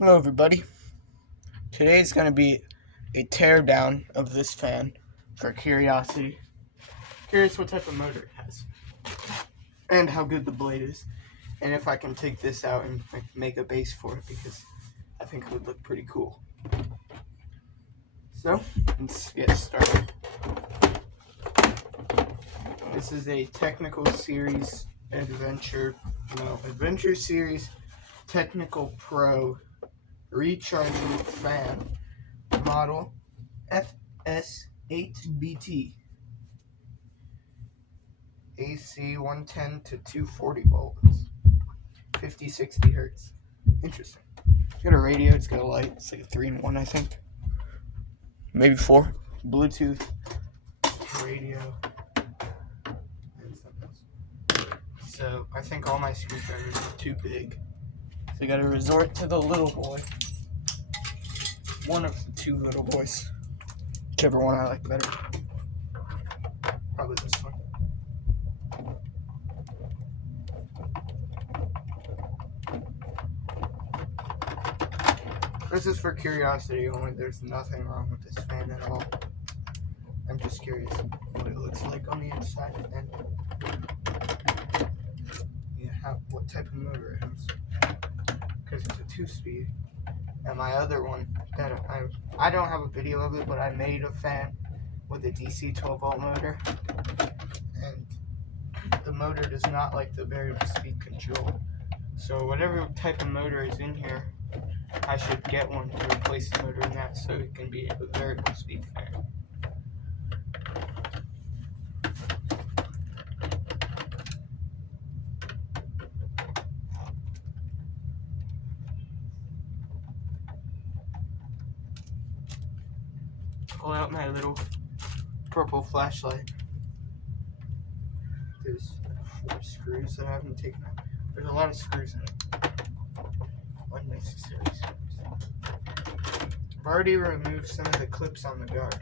Hello everybody. Today's going to be a teardown of this fan for curiosity. Curious what type of motor it has. And how good the blade is. And if I can take this out and make a base for it, because I think it would look pretty cool. So, let's get started. This is a Technical Series Adventure Series Technical Pro rechargeable fan model FS8BT AC 110 to 240 volts, 50-60 hertz. Interesting. It's got a radio, it's got a light, it's like a 3-in-1, I think. Maybe 4. Bluetooth, radio, and something else. So I think all my screwdrivers are too big. So I gotta resort to the little boy. One of the two little boys. Whichever one I like better. Probably this one. This is for curiosity only. There's nothing wrong with this fan at all. I'm just curious what it looks like on the inside and what type of motor it has. Because it's a 2-speed. And my other one, that I don't have a video of it, but I made a fan with a DC 12-volt motor. And the motor does not like the variable speed control. So whatever type of motor is in here, I should get one to replace the motor in that so it can be a variable speed fan. Pull out my little purple flashlight. There's 4 screws that I haven't taken out. There's a lot of screws in it. Unnecessary screws. I've already removed some of the clips on the guard.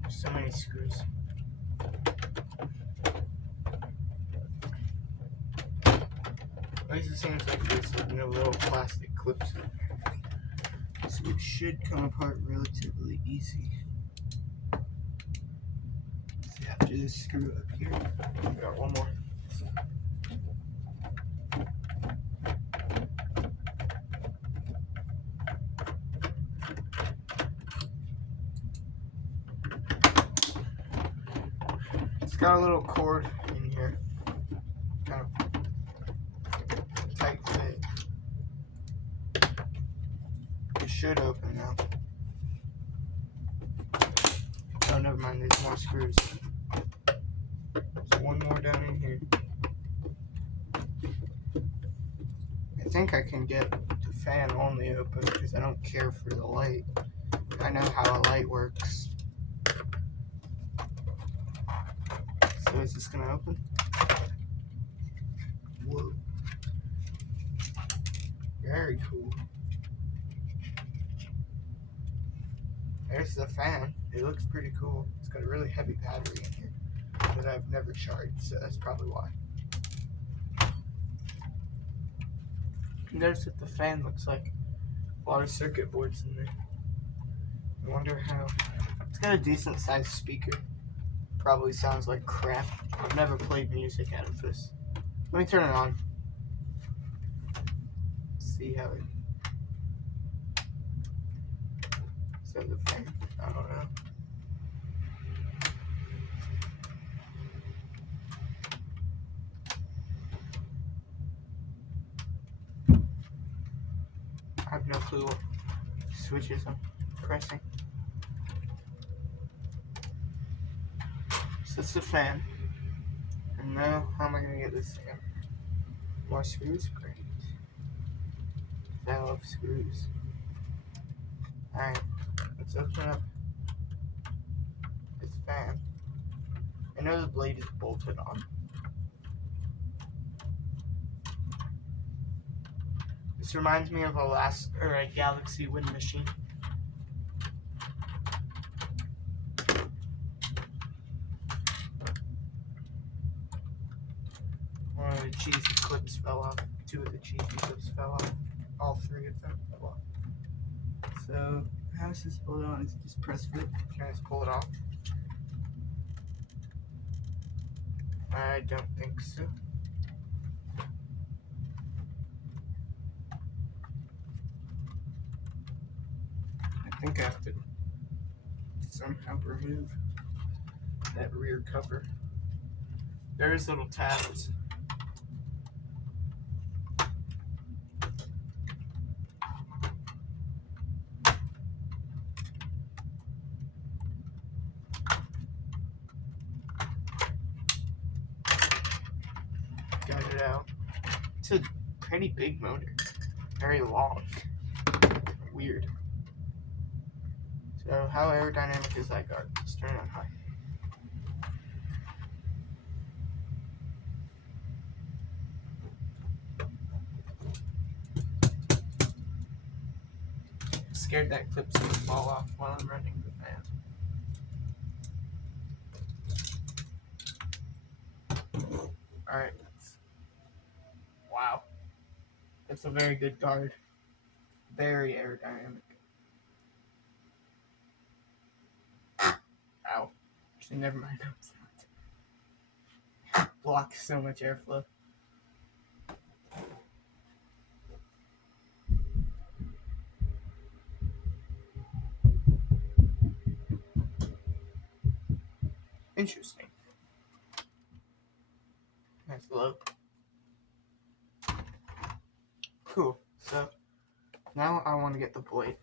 There's so many screws. At least it seems like there's no little plastic clips in there. So it should come apart relatively easy. See, after this screw up here, we got one more. It's got a little cord in here, kind of tight fit. It should open now. Oh, never mind, there's more screws. There's one more down in here. I think I can get the fan only open because I don't care for the light. I know how a light works. So is this gonna open? Whoa. Very cool. There's the fan. It looks pretty cool. It's got a really heavy battery in here that I've never charged, so that's probably why. Notice what the fan looks like. A lot of circuit boards in there. I wonder how. It's got a decent sized speaker. Probably sounds like crap. I've never played music out of this. Let me turn it on. See how it. Is that the fan? I don't know. I have no clue what switches I'm pressing. So that's the fan. And now, how am I going to get this thing up? More screws? Great. I love screws. Alright, let's open up this fan. I know the blade is bolted on. This reminds me of a Galaxy wind machine. the cheesy clips fell off. 2 of the cheesy clips fell off. All 3 of them fell off. So, how is this pulled on? Is it just press fit? Can I just pull it off? I don't think so. I think I have to somehow remove that rear cover. There's little tabs. Got it out. It's a pretty big motor. Very long. Weird. So how aerodynamic is that guard? Let's turn it on high. Scared that clip's gonna fall off while I'm running the fan. Alright. Wow. That's a very good guard. Very aerodynamic. Ow. Actually, never mind. It's not. Blocks so much airflow. Interesting. That's low. Cool. So, now I want to get the blade.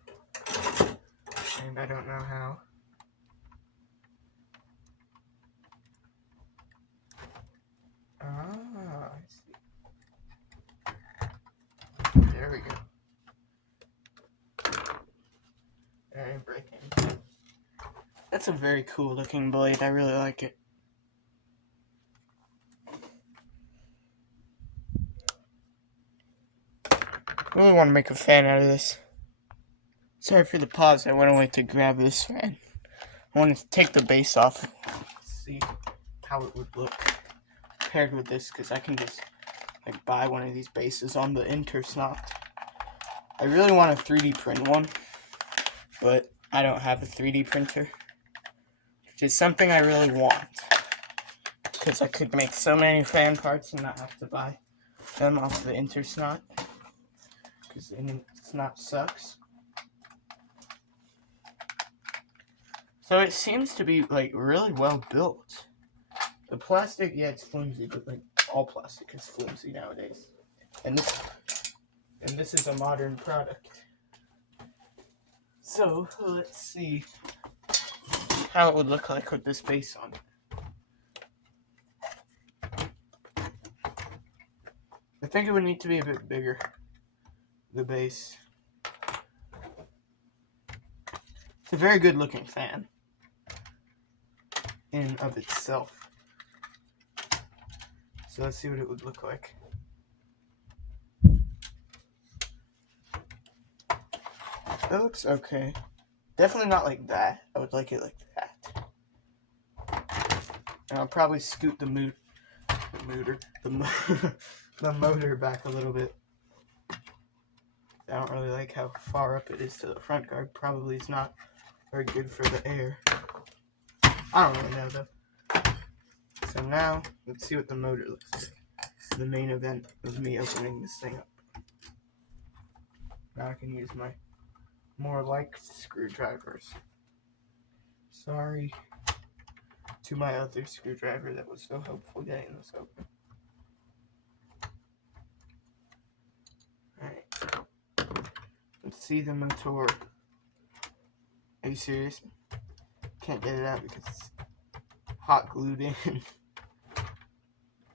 And I don't know how. Ah, I see. There we go. Very breaking. That's a very cool looking blade. I really like it. I really want to make a fan out of this. Sorry for the pause. I went away to grab this fan. I wanted to take the base off. See how it would look paired with this, because I can just buy one of these bases on the Intersnot. I really want to 3D print one, but I don't have a 3D printer, which is something I really want, because I could make so many fan parts and not have to buy them off the Intersnot, because the Intersnot sucks. So it seems to be really well built. The plastic, yeah, it's flimsy, but all plastic is flimsy nowadays. And this is a modern product. So let's see how it would look like with this base on it. I think it would need to be a bit bigger, the base. It's a very good looking fan in and of itself. So let's see what it would look like. That looks okay. Definitely not like that. I would like it like that. And I'll probably scoot the motor back a little bit. I don't really like how far up it is to the front guard. Probably is not very good for the air. I don't really know though. So now, let's see what the motor looks like. The main event of me opening this thing up. Now I can use my more liked screwdrivers. Sorry to my other screwdriver that was so helpful getting this open. Alright. Let's see the motor. Are you serious? Can't get it out because it's hot glued in.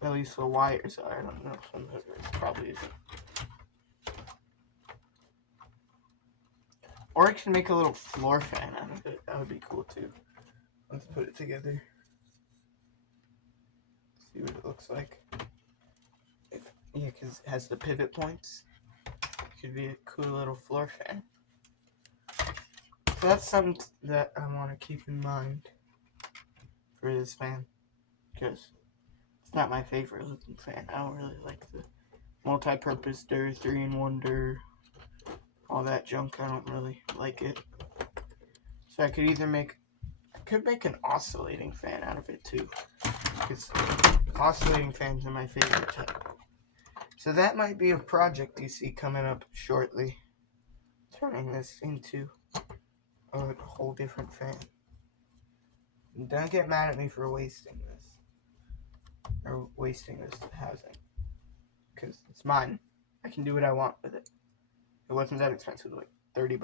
At least the wires are. I don't know if the motor probably isn't. Or I can make a little floor fan out of it. That would be cool too. Let's put it together. See what it looks like. Yeah, because it has the pivot points. It could be a cool little floor fan. So that's something that I want to keep in mind for this fan. Because it's not my favorite looking fan. I don't really like the multi-purpose dir, 3-in-1 dir, all that junk. I don't really like it. So I could either make an oscillating fan out of it too, because oscillating fans are my favorite type. So that might be a project you see coming up shortly, turning this into a whole different fan. And don't get mad at me for wasting this, or wasting this housing, because it's mine. I can do what I want with it. It wasn't that expensive, like $30,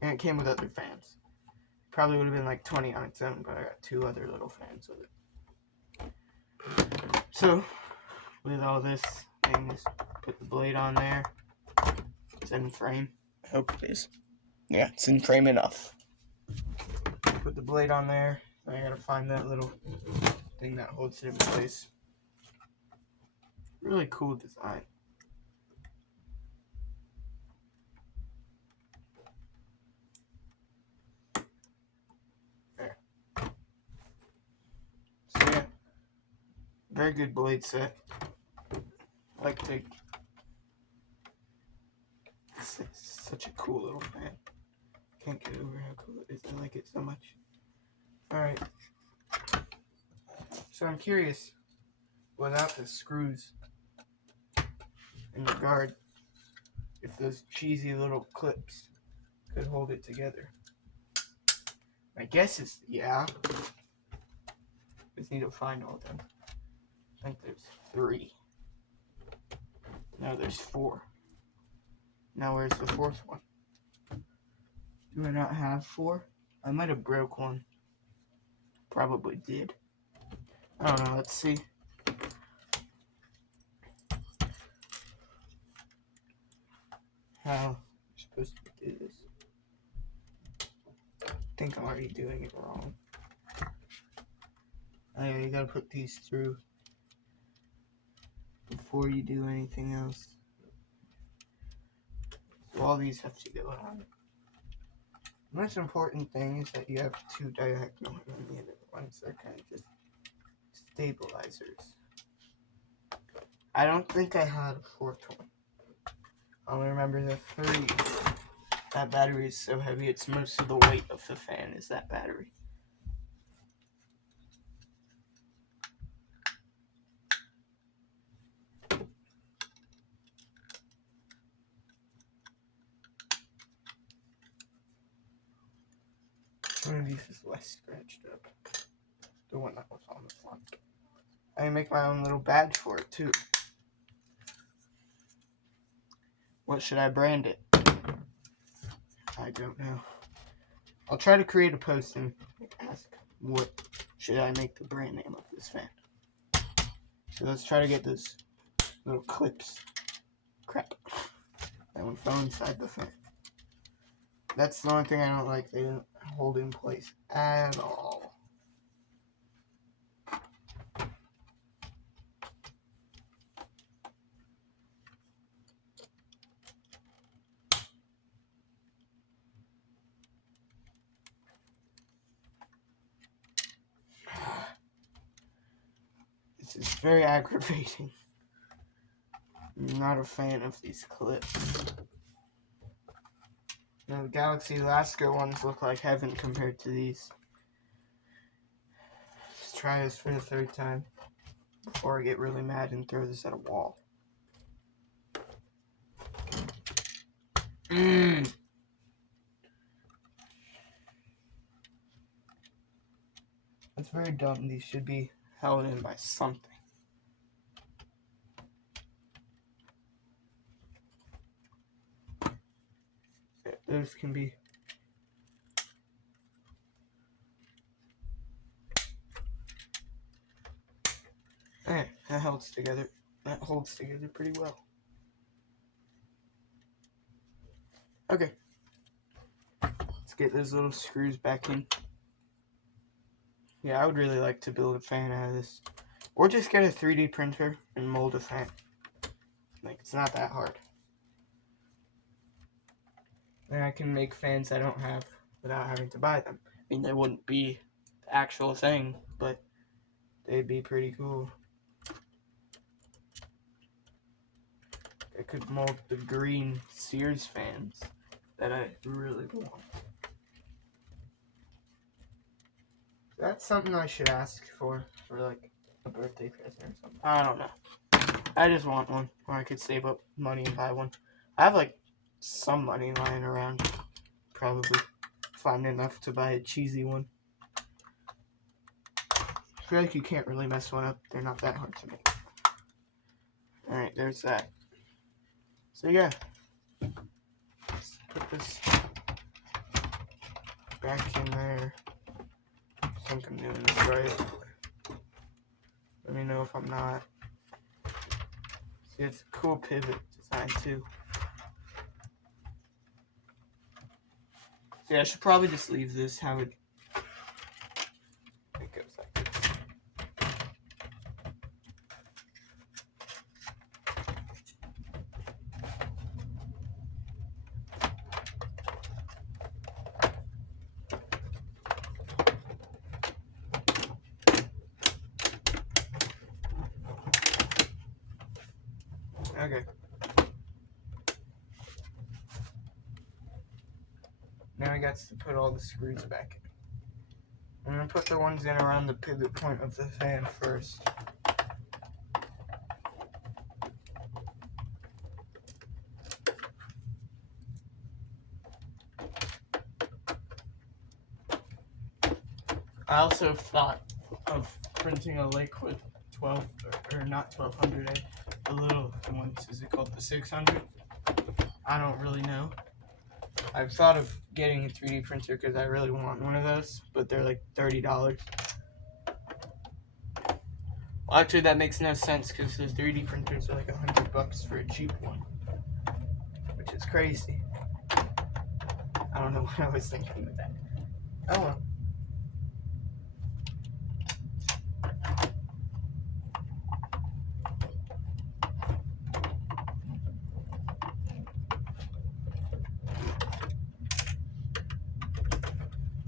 and it came with other fans. Probably would have been like 20 on its own, but I got 2 other little fans with it. So, with all this things, put the blade on there. It's in frame. I hope it is. Yeah, it's in frame enough. Put the blade on there. I gotta find that little thing that holds it in place. Really cool design. There. So yeah, very good blade set. I like to. It's such a cool little fan. Can't get over how cool it is. I like it so much. Alright. So I'm curious, without the screws in the guard, if those cheesy little clips could hold it together. My guess is yeah. Just need to find all of them. I think there's 3. No, there's 4. Now where's the 4th one? Do I not have 4? I might have broke one. Probably did. I don't know, let's see. How you're supposed to do this. I think I'm already doing it wrong. Oh yeah, you gotta put these through before you do anything else. So all these have to go on. The most important thing is that you have 2 diagonal, and the other ones are kind of just stabilizers. I don't think I had a 4th one. I only remember the 3. That battery is so heavy, it's most of the weight of the fan is that battery. One of these is less scratched up. The one that was on the front. I can make my own little badge for it too. What should I brand it? I don't know. I'll try to create a post and ask what should I make the brand name of this fan. So let's try to get those little clips. Crap. That one fell inside the fan. That's the only thing I don't like. They didn't hold in place at all. This is very aggravating. I'm not a fan of these clips. The Galaxy Alaska ones look like heaven compared to these. Let's try this for the 3rd time before I get really mad and throw this at a wall. That's very dumb. These should be held in by something. Those can be. Okay, that holds together. That holds together pretty well. Okay. Let's get those little screws back in. Yeah, I would really like to build a fan out of this. Or just get a 3D printer and mold a fan. Like, it's not that hard. Then I can make fans I don't have without having to buy them. I mean, they wouldn't be the actual thing, but they'd be pretty cool. that could mold the green Sears fans that I really want. That's something I should ask for like a birthday present or something. I don't know. I just want one where I could save up money and buy one. I have like some money lying around. Probably find enough to buy a cheesy one. I feel like you can't really mess one up. They're not that hard to make. Alright, there's that. So yeah. Let's put this back in there. I think I'm doing this right. Let me know if I'm not. See, it's a cool pivot design too. So yeah, I should probably just leave this how it goes like this. Okay. Now I got to put all the screws back in. I'm going to put the ones in around the pivot point of the fan first. I also thought of printing a liquid 12, or not 1200, a little one. Is it called the 600? I don't really know. I've thought of getting a 3D printer because I really want one of those, but they're like $30. Well, actually, that makes no sense because the 3D printers are like $100 for a cheap one, which is crazy. I don't know what I was thinking with that. Oh well.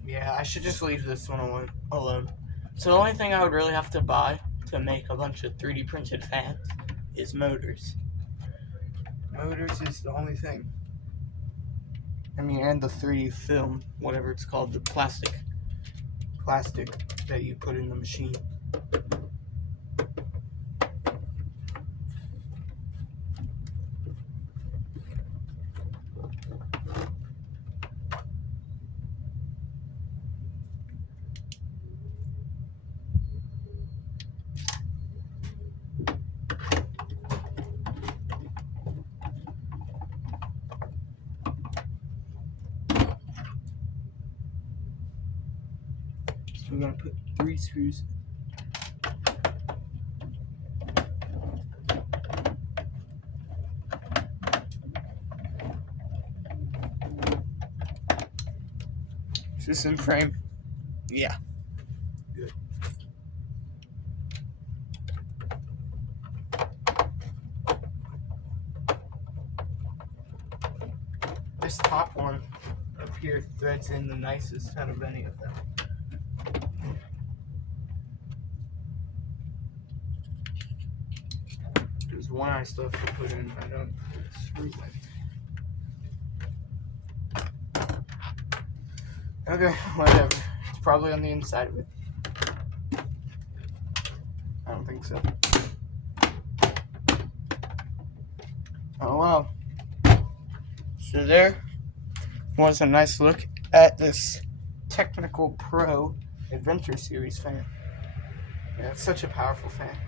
Yeah, I should just leave this one alone. So the only thing I would really have to buy to make a bunch of 3D printed fans is motors. Motors is the only thing. I mean, and the 3D film, whatever it's called, the plastic that you put in the machine. So we're gonna put 3 screws. Is this in frame? Yeah. Good. This top one up here threads in the nicest out of any of them. There's one I still have to put in. I don't put a screw in. Okay, whatever. It's probably on the inside of it. I don't think so. Oh well. So there was a nice look at this Technical Pro Adventure Series fan. Yeah, it's such a powerful fan.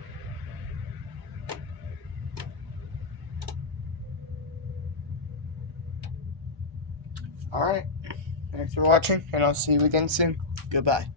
Alright. Thanks for watching, and I'll see you again soon. Goodbye.